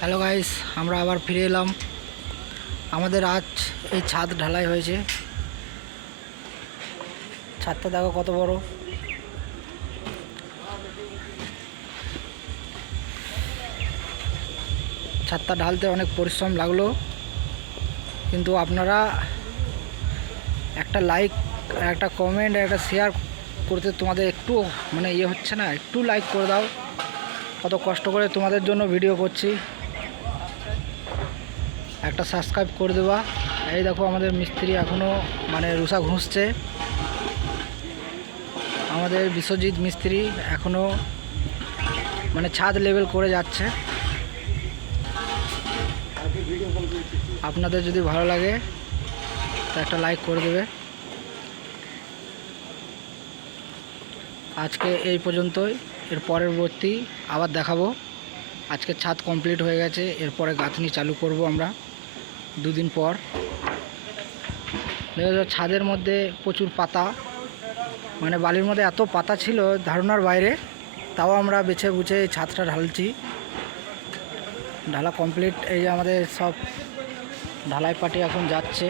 Hello guys, আমরা আবার ফিরে এলাম। আমাদের আজ এই ছাদ ঢালাই হয়েছে। ছাদটা দেখো কত বড়। ছাদটা ঢালতে অনেক পরিশ্রম লাগলো, কিন্তু আপনারা একটা লাইক, একটা কমেন্ট, একটা শেয়ার করতে তোমাদের একটু হচ্ছে না। একটু লাইক করে দাও। কত কষ্ট করে তোমাদের জন্য ভিডিও করছি। একটা সাবস্ক্রাইব করে দেবা। এই দেখো আমাদের মিস্ত্রি এখনও রুষা ঘুষছে। আমাদের বিশ্বজিৎ মিস্ত্রি এখনও ছাদ লেভেল করে যাচ্ছে। আপনাদের যদি ভালো লাগে তা একটা লাইক করে দেবে। আজকে এই পর্যন্তই। এর পরবর্তী আবার দেখাবো। আজকে ছাদ কমপ্লিট হয়ে গেছে, এরপরে গাঁথনি চালু করব আমরা দুদিন পর। ছাদের মধ্যে প্রচুর পাতা, বালির মধ্যে এত পাতা ছিল ধারণার বাইরে। তাও আমরা বেছে বুঝে এই ছাদটা ঢালছি। ঢালা কমপ্লিট। এই যে আমাদের সব ঢালাই পাটি এখন যাচ্ছে।